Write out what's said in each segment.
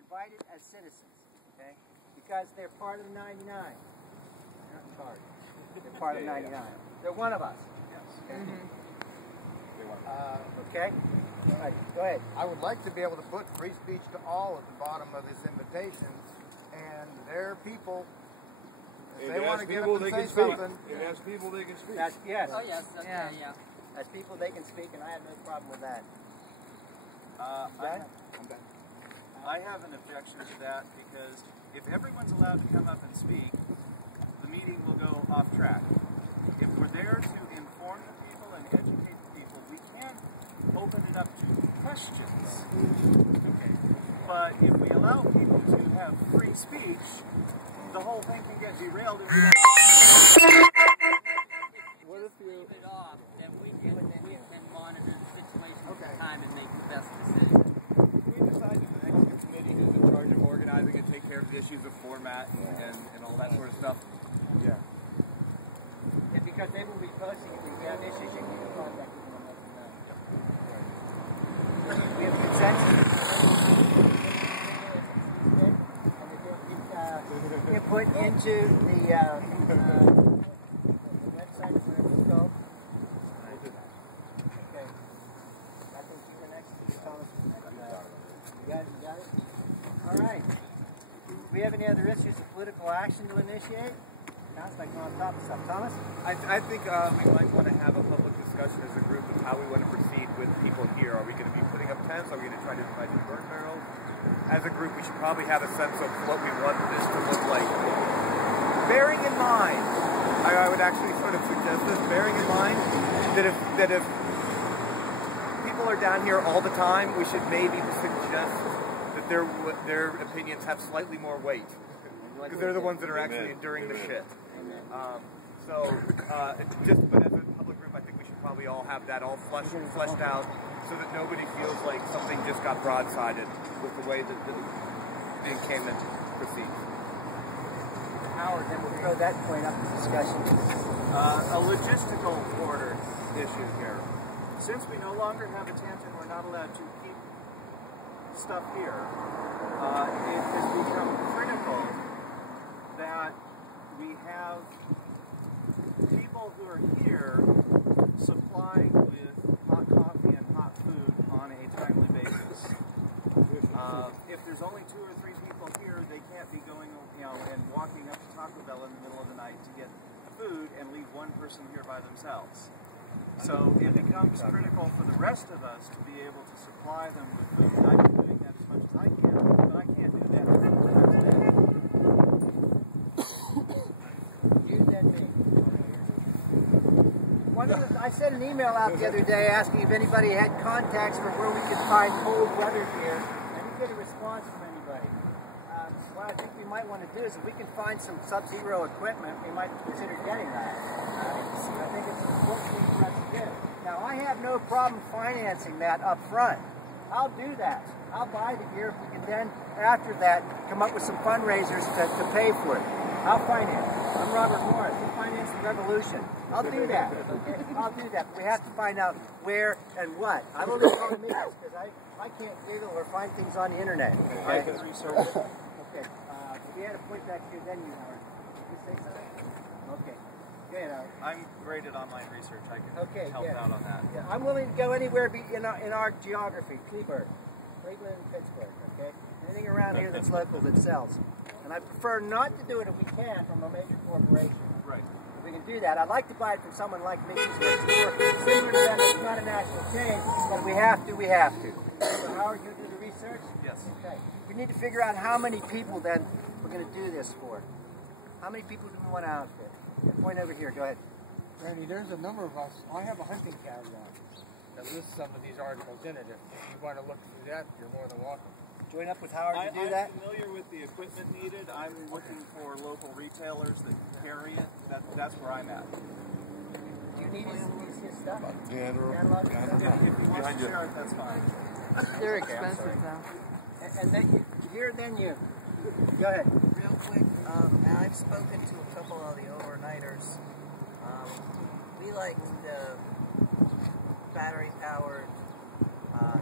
invited as citizens, okay? Because they're part of the 99. They're not in charge. They're part of 99. They're one of us. Yes. Okay? Okay? All right, go ahead. I would like to be able to put free speech to all at the bottom of this invitation, and their people, if they want to get up and say something. It has people they can speak. Yes. Oh yes, okay, yeah. As people, they can speak, and I have no problem with that. I have an objection to that because if everyone's allowed to come up and speak, the meeting will go off track. If we're there to inform the people and educate the people, we can open it up to questions. Okay. But if we allow people to have free speech, the whole thing can get derailed. What if you leave it off, then we can monitor the situation at the time and make the best decision. We decide that the next committee who's in charge of organizing and take care of the issues of format and all that sort of stuff. Yeah. And because they will be posting it, if you have issues, you can contact them and let them know. We have consensus. Input into the website, whatever it's called. Okay. I think you're next. Thomas. You got it? All right. Do we have any other issues of political action to initiate? Sounds like we're on top of stuff. Thomas? I think we might want to have a public discussion as a group of how we want to proceed with people here. Are we going to be putting up tents? Are we going to try to divide the burn barrels? As a group, we should probably have a sense of what we want this to look like. Bearing in mind, I would actually sort of suggest this, bearing in mind that if people are down here all the time, we should maybe suggest that their opinions have slightly more weight. Because they're the ones that are actually enduring the shit. But as a public group, I think we should probably all have that all fleshed out so that nobody feels like something just got broadsided with the way that the encampment proceeds. Howard, then we'll throw that point up for discussion. A logistical order issue here. Since we no longer have a tent and we're not allowed to keep stuff here, it has become critical that we have people who are here supplying with hot coffee and hot food on a timely basis. If there's only 2 or 3 people here, they can't be going, and walking up to Taco Bell in the middle of the night to get food and leave one person here by themselves. So it becomes critical for the rest of us to be able to supply them with food. I'm doing that as much as I can, but I can't do that. I sent an email out the other day asking if anybody had contacts for where we could find cold weather gear. I didn't get a response from anybody. What I think we might want to do is if we can find some sub-zero equipment, we might consider getting that. I think it's an important thing for us to do. Now, I have no problem financing that up front. I'll do that. I'll buy the gear if we can then, after that, come up with some fundraisers to pay for it. I'll finance it. I'm Robert Morris. We'll finance the revolution. I'll do that. Okay? I'll do that. But we have to find out where and what. I will leave all the meetings because I can't Google or find things on the internet. Okay? I can research it. Okay. We had a point back here, then you, Howard. Did you say something? Okay. Go ahead, Howard. I'm great at online research. I can help out on that. Yeah, I'm willing to go anywhere in our geography. Cleveland, Pittsburgh. Okay. Anything around here that's local that sells. And I prefer not to do it if we can from a major corporation. Right. If we can do that, I'd like to buy it from someone like Mickey's where it's more similar to them. It's not a national chain, but if we have to, we have to. So Howard, you do the research? Yes. Okay. We need to figure out how many people then we're going to do this for. How many people do we want to outfit? Point over here. Go ahead. Randy, there's a number of us. I have a hunting catalog that lists some of these articles in it. If you want to look through that, you're more than welcome. Join up with Howard to do that? I'm familiar with the equipment needed. I'm looking for local retailers that carry it. That's where I'm at. Do you need his stuff? Yeah, If he wants to share it, that's fine. They're expensive though. And then you. Go ahead. Real quick, I've spoken to a couple of the overnighters. We like the battery-powered,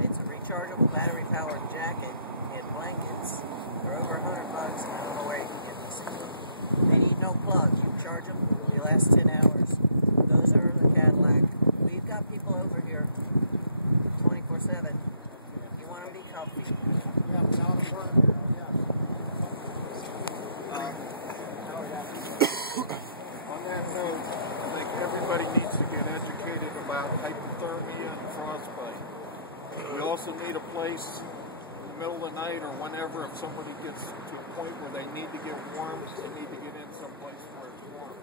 it's a rechargeable battery-powered jacket. It blankets. They're over $100. I don't know where you can get this. They need no plug. You charge them, they last 10 hours. Those are the Cadillac. We've got people over here 24/7. You want to be comfy. Yeah, without a burn. On that note, I think everybody needs to get educated about hypothermia and frostbite. We also need a place in the middle of the night or whenever, if somebody gets to a point where they need to get warm, they need to get in someplace where it's warm.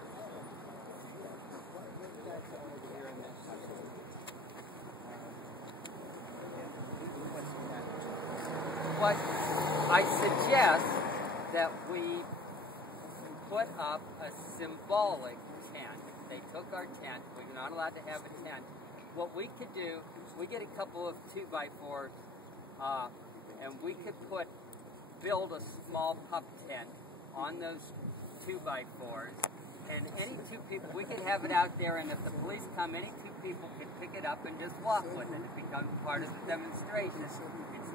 What I suggest that we put up a symbolic tent. They took our tent. We're not allowed to have a tent. What we could do, we get a couple of 2x4s, and we could build a small pup tent on those 2x4s, and any two people, we could have it out there, and if the police come, any two people could pick it up and just walk with it. It becomes part of the demonstration. It's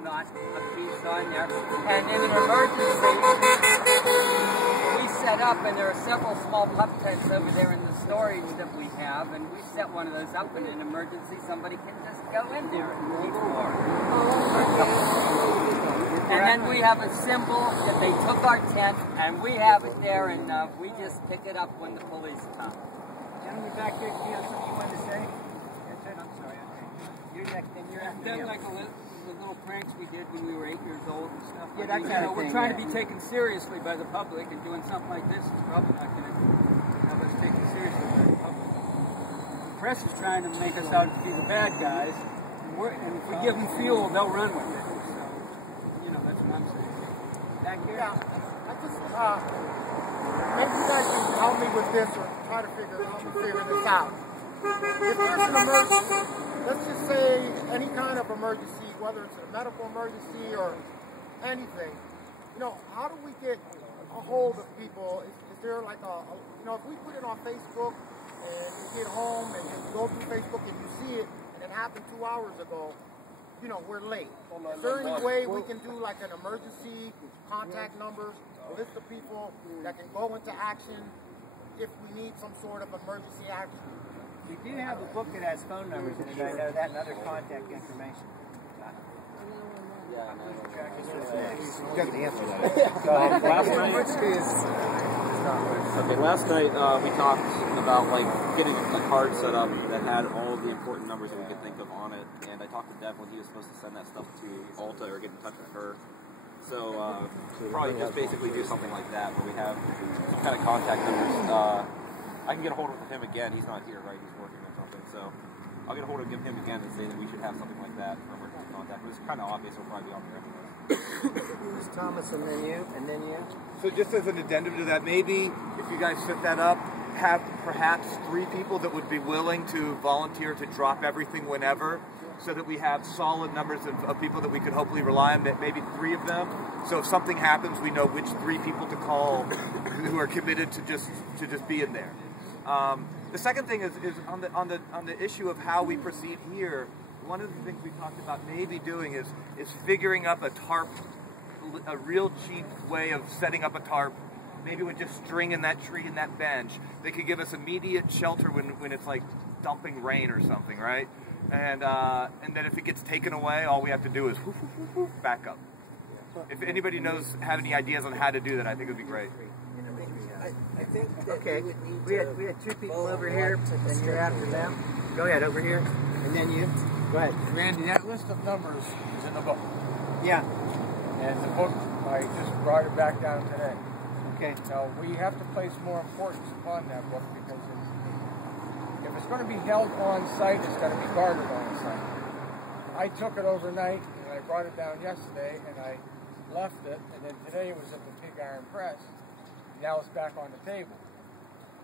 not a piece on there. And in an emergency, we set up, and there are several small pup tents over there in the storage that we have, and we set one of those up in an emergency. Somebody can just go in there and keep warm. And then we have a symbol that they took our tent, and we have it there, and we just pick it up when the police come. Gentlemen back there, do you have something you wanted to say? That's it, I'm sorry. Okay. You're next, and you're after Done him. like the little pranks we did when we were 8 years old and stuff. Yeah, that kind of thing. We're trying to be taken seriously by the public, and doing something like this is probably not going to have us taken seriously by the public. The press is trying to make us out to be the bad guys, and if we give them fuel, they'll run with it. So, you know, that's what I'm saying. Back here? Yeah, I just, maybe you guys can help me with this or try to figure this out. If there's an emergency, let's just say any kind of emergency, whether it's a medical emergency or anything, you know, how do we get a hold of people? Is there like you know, if we put it on Facebook and you get home and you go through Facebook and you see it and it happened 2 hours ago, you know, we're late. Is there any way we can do like an emergency contact numbers, a list of people that can go into action if we need some sort of emergency action? We do have a book that has phone numbers in it, I know that, and other contact information. Last night we talked about like getting a card set up that had all of the important numbers that we could think of on it, and I talked to Dev when he was supposed to send that stuff to Alta or get in touch with her. So probably just basically do something like that where we have some kind of contact numbers. I can get a hold of him again. He's not here, right? He's working or something. So I'll get a hold of him again and say that we should have something like that for emergency contact. But it's kind of obvious we'll probably be on there anyway. Who's Thomas, and then you, and then you? So just as an addendum to that, maybe if you guys set that up, have perhaps 3 people that would be willing to volunteer to drop everything whenever, so that we have solid numbers of people that we could hopefully rely on, maybe 3 of them. So if something happens, we know which 3 people to call who are committed to just be in there. The second thing is on the issue of how we proceed here. One of the things we talked about maybe doing is figuring up a tarp, a real cheap way of setting up a tarp, maybe with just string in that tree and that bench. They could give us immediate shelter when it's like dumping rain or something, right? And then if it gets taken away, all we have to do is back up. If anybody have any ideas on how to do that, I think it would be great. I think that Okay, we had 2 people over here, and you're after them. Go ahead, over here, and then you. Go ahead. Randy, that list of numbers is in the book. Yeah. And the book, I just brought it back down today. Okay. Now, we have to place more importance upon that book because if it's going to be held on site, it's going to be guarded on site. I took it overnight, and I brought it down yesterday, and I left it, and then today it was at the pig iron press. Now it's back on the table.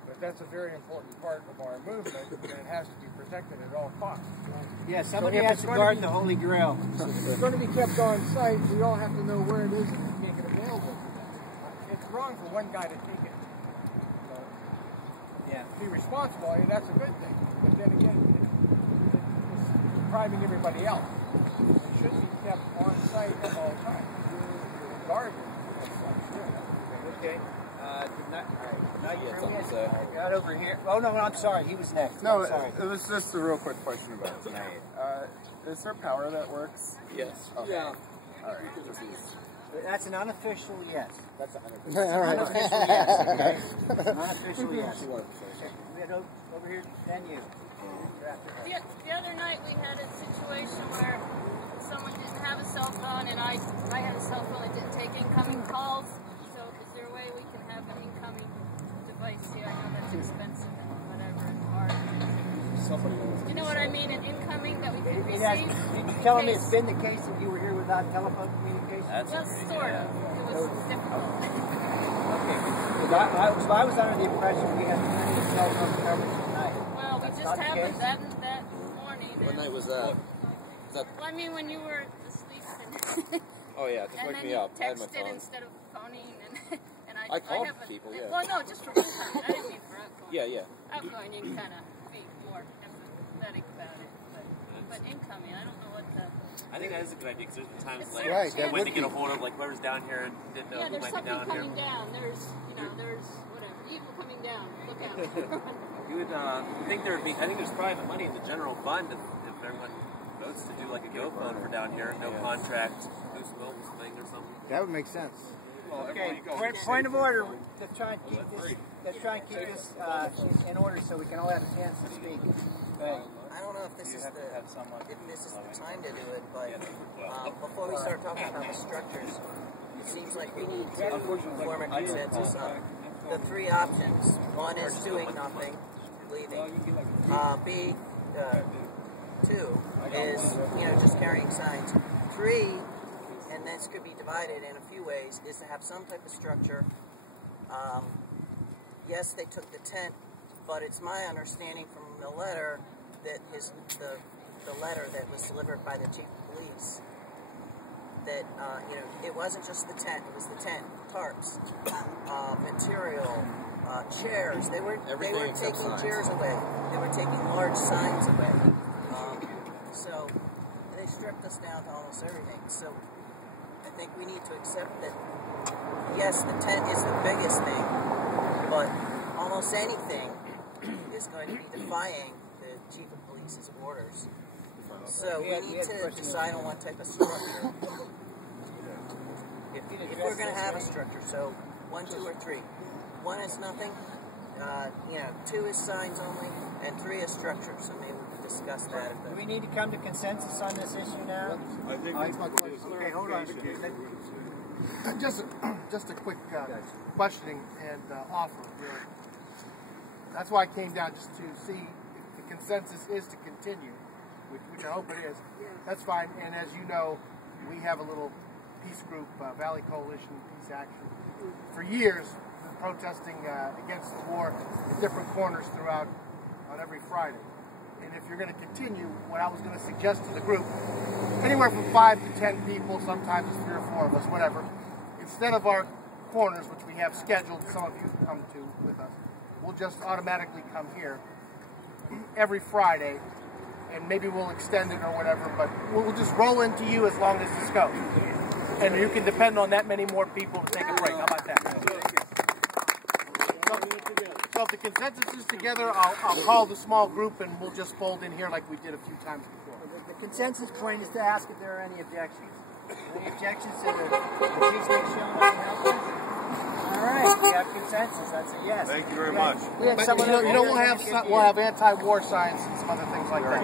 But that's a very important part of our movement, and it has to be protected at all costs. Yeah, somebody has to guard the Holy Grail. If it's going to be kept on site, we all have to know where it is and make it available to them. It's wrong for one guy to take it. So, Yeah. be responsible, I mean, that's a good thing. But then again, it's depriving everybody else. It should be kept on site at all times. garbage. Okay. Not Yeah, for something me. to say. I got over here. Oh no, I'm sorry. He was next. No, I'm sorry. it was just a real quick question about tonight. Is there power that works? Yes. Okay. Yeah. All right. That's an unofficial yes. That's 100%. All right. Unofficial yes. Okay. Unofficial yes. We had over here, then you. The other night we had a situation where someone didn't have a cell phone and I had a cell phone that didn't take incoming calls. So is there a way we can have an incoming device here? I know that's expensive and whatever and hard. You know what I mean? An incoming that we can receive? Did you tell him it's been the case that you were here without telephone communication? Well, sort of. It was difficult. Okay. So I was under the impression we had plenty of cell phone coverage tonight. Well, we That's just not the happened case? that morning. What and- night was that? Well, I mean, when you were asleep and, Oh yeah, just and wake then me you up. I had my texted phone. instead of phoning, and I called have a, people, yeah. Well, no, just for incoming. I didn't mean for outgoing. Yeah. Outgoing, you can kind of be more empathetic about it, but incoming, I don't know what the. I think that is a good idea because there's times It's like right, that when would to get a hold of like whoever's down here and didn't know Yeah, who there's might be something down here. coming down. There's whatever evil coming down. Look out. You would think there would be. I think there's probably the money in the general fund if everyone votes to do like a go phone for down here, no contract, Goose Milk thing or something. That would make sense. Okay, point of order. Let's try and keep this. Let's try and keep this in order so we can all have a chance to speak. I don't know if this is the time to do it, but before we start talking about the structures, it seems like we need to form a consensus on the three options. One is doing nothing, leaving. B, two is just carrying signs. Three, and this could be divided in a few ways, is to have some type of structure. Yes, they took the tent, but it's my understanding from the letter that the letter that was delivered by the chief of police that it wasn't just the tent; it was the tent, tarps, material, chairs. They were taking chairs away. They were taking large signs away. So they stripped us down to almost everything. So I think we need to accept that. Yes, the tent is the biggest thing, but almost anything is going to be defying the chief of police's orders. So we need to decide on what type of structure. If we're going to have a structure, so 1, 2, or 3. 1 is nothing. 2 is signs only, and 3 is structure. So maybe we can discuss that. Do we need to come to consensus on this issue now? I think Okay, hold on. Just a quick questioning and offer. That's why I came down, just to see if the consensus is to continue, which I hope it is. That's fine. And as you know, we have a little peace group, Valley Coalition Peace Action. For years, been protesting against the war at different corners throughout on every Friday. And if you're going to continue, what I was going to suggest to the group, anywhere from 5 to 10 people, sometimes it's 3 or 4 of us, whatever. Instead of our corners, which we have scheduled, some of you come to with us, we'll just automatically come here every Friday, and maybe we'll extend it or whatever, but we'll just roll into you as long as this goes. And you can depend on that many more people to take a break. How about that? So if the consensus is together, I'll call the small group and we'll just fold in here like we did a few times before. The consensus point is to ask if there are any objections. Any objections to the chief's being shown on the outline? All right, we have consensus. That's a yes. Thank you very much. We had someone We'll have anti-war signs and some other things like that.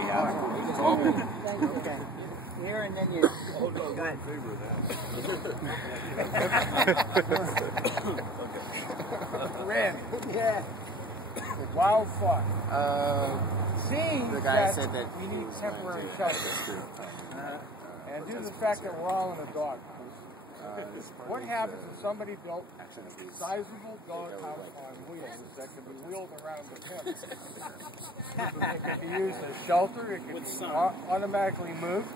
Okay. Here and then you. Go ahead. Randy, Yeah. wild fuck. Seeing the guy that, said that we he need was temporary going to- shelter, and due to the fact that we're all in a dog house, what happens if somebody built a sizable dog house on wheels that can be wheeled around the corner? It can be used as shelter, it can be automatically moved.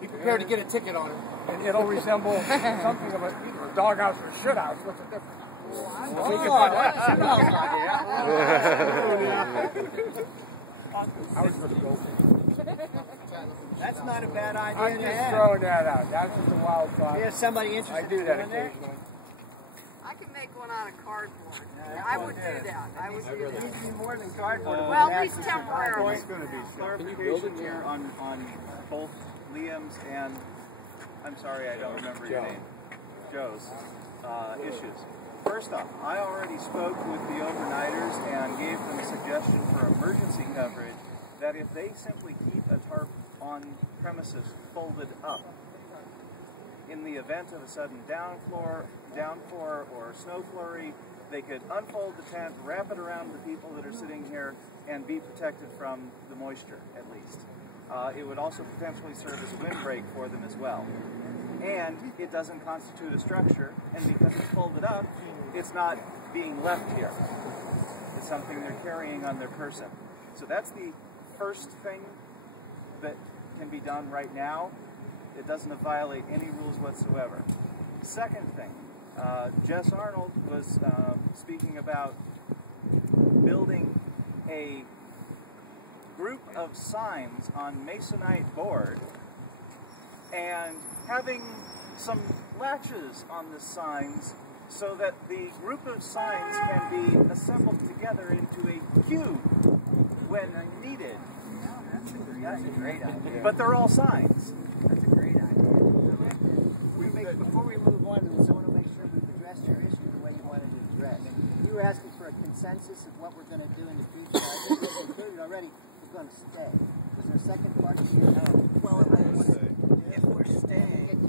Be prepared to get a ticket on it. And it'll resemble something of either a dog house or a shit house. What's the difference? I was going to go. That's not a bad idea. I'm just throwing that out. That's just a wild thought. There's somebody I interested do in that doing that? occasionally. I can make one out of cardboard. I would do that. I would do It that. needs to be more than cardboard. Well, at least temporarily. There's going to be clarification here on both Liam's and, I'm sorry, I don't remember your name, Joe's issues. First off, I already spoke with the overnighters and gave them a suggestion for emergency coverage that if they simply keep a tarp on premises folded up, in the event of a sudden downpour or snow flurry, they could unfold the tent, wrap it around the people that are sitting here, and be protected from the moisture, at least. It would also potentially serve as a windbreak for them as well. And it doesn't constitute a structure, and because it's folded up, it's not being left here. It's something they're carrying on their person. So that's the first thing that can be done right now. It doesn't violate any rules whatsoever. Second thing, Jess Arnold was speaking about building a group of signs on masonite board and having some latches on the signs so that the group of signs can be assembled together into a cube when needed. That's a great idea. But they're all signs. That's a great idea. Before we move on, I want to make sure we've addressed your issue the way you wanted to address. You were asking for a consensus of what we're going to do in the future. I think what's included already is going to stay. Was there a second part to your Well, if we're staying,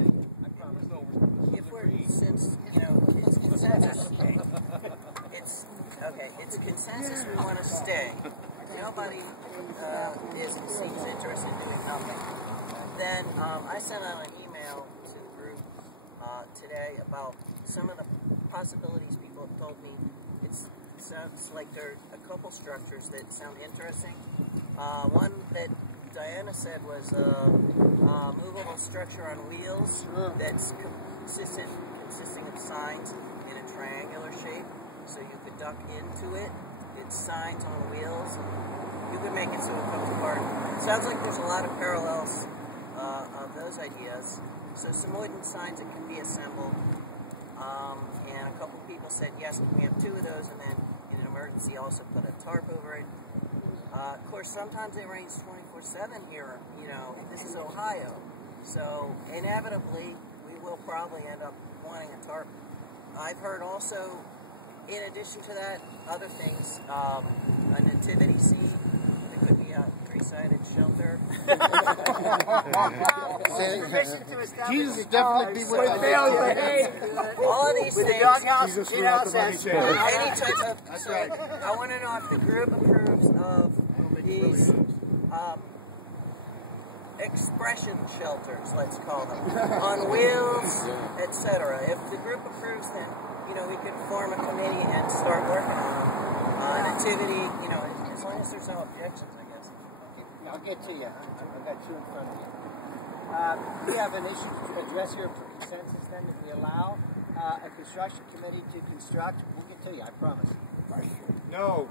if we're, since, you know, it's consensus, it's, okay, it's consensus we want to stay. Nobody seems interested in becoming. Then I sent out an email to the group today about some of the possibilities people have told me. It sounds like there are a couple structures that sound interesting. One that Diana said was a movable structure on wheels that's consisting of signs in a triangular shape, so you could duck into it. It's signs on wheels, and you could make it so it comes apart. Sounds like there's a lot of parallels of those ideas. So some wooden signs that can be assembled, and a couple people said yes, we have 2 of those, and then in an emergency also put a tarp over it. Of course, sometimes it rains 24/7 here, you know, this is Ohio, so inevitably we will probably end up wanting a tarp. I've heard also, in addition to that, other things, a nativity scene. There could be a 3-sided shelter. Jesus is definitely be with us. All of these with things. the doghouse, in-house, Any type of. So I want to know if the group approves of these expression shelters, let's call them, on wheels, etc. If the group approves, then you know we could form a committee and start working on nativity. You know, as long as there's no objections, I guess. I'll get to you. I've got 2 in front of you. We have an issue to address here for consensus then. If we allow a construction committee to construct, we'll get to you, I promise. No.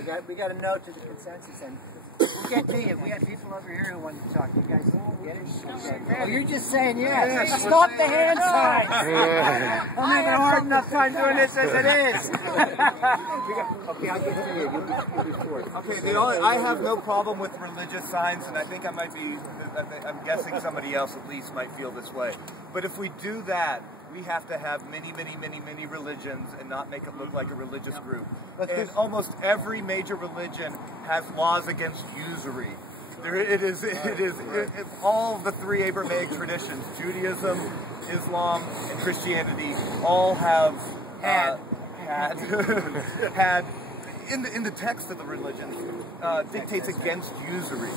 Okay, we got a note to the consensus, and we'll get to you. We had people over here who wanted to talk. You guys get it? Okay. Oh, you're just saying yes. Stop the hand signs. I'm having a hard enough time doing this as it is. Okay, I'll get to you. You'll be short. Okay, I have no problem with religious signs, and I think I'm guessing somebody else at least might feel this way. But if we do that, we have to have many religions and not make it look like a religious group. And almost every major religion has laws against usury. All the 3 Abrahamic traditions, Judaism, Islam, and Christianity, all have had in the text of the religion dictates against usury.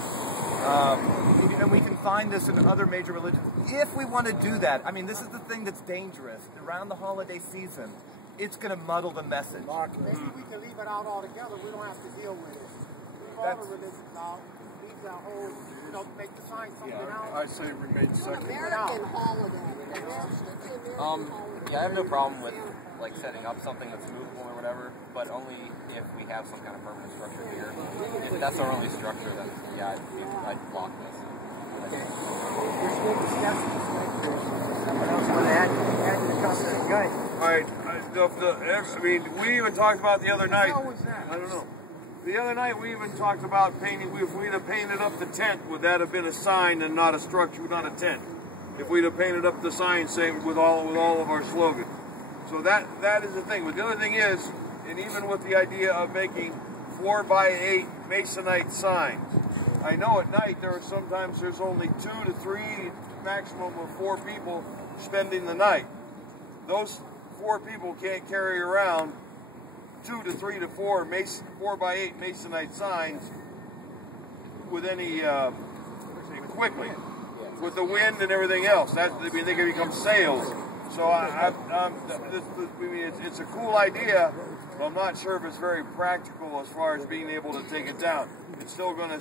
And we can find this in other major religions. If we want to do that, I mean, this is the thing that's dangerous. Around the holiday season, it's going to muddle the message. Maybe we can leave it out altogether. We don't have to deal with it. Leave all the religions out. Leave the whole, you know, make the sign something else. I say remain second. American holiday. Yeah, I have no problem with like setting up something that's movable or whatever, but only if we have some kind of permanent structure here. If that's our only structure, then yeah, I'd block this. Okay. Let's make the steps. Someone else want to add to the conversation? Go ahead. All right. I mean, we even talked about the other night. I don't know. The other night we even talked about painting. If we'd have painted up the tent, would that have been a sign and not a structure, not a tent? If we'd have painted up the sign saying with all of our slogans. So that is the thing. But the other thing is, and even with the idea of making 4x8 masonite signs, I know at night there's only 2 to 3, maximum of 4 people spending the night. Those 4 people can't carry around 2 to 3 to 4 4x8 masonite signs with any quickly, with the wind and everything else. They can become sails. So it's a cool idea, but I'm not sure if it's very practical as far as being able to take it down. It's still going to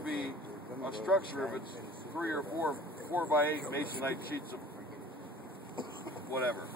be a structure if it's 3 or 4 4x8 masonite sheets of whatever.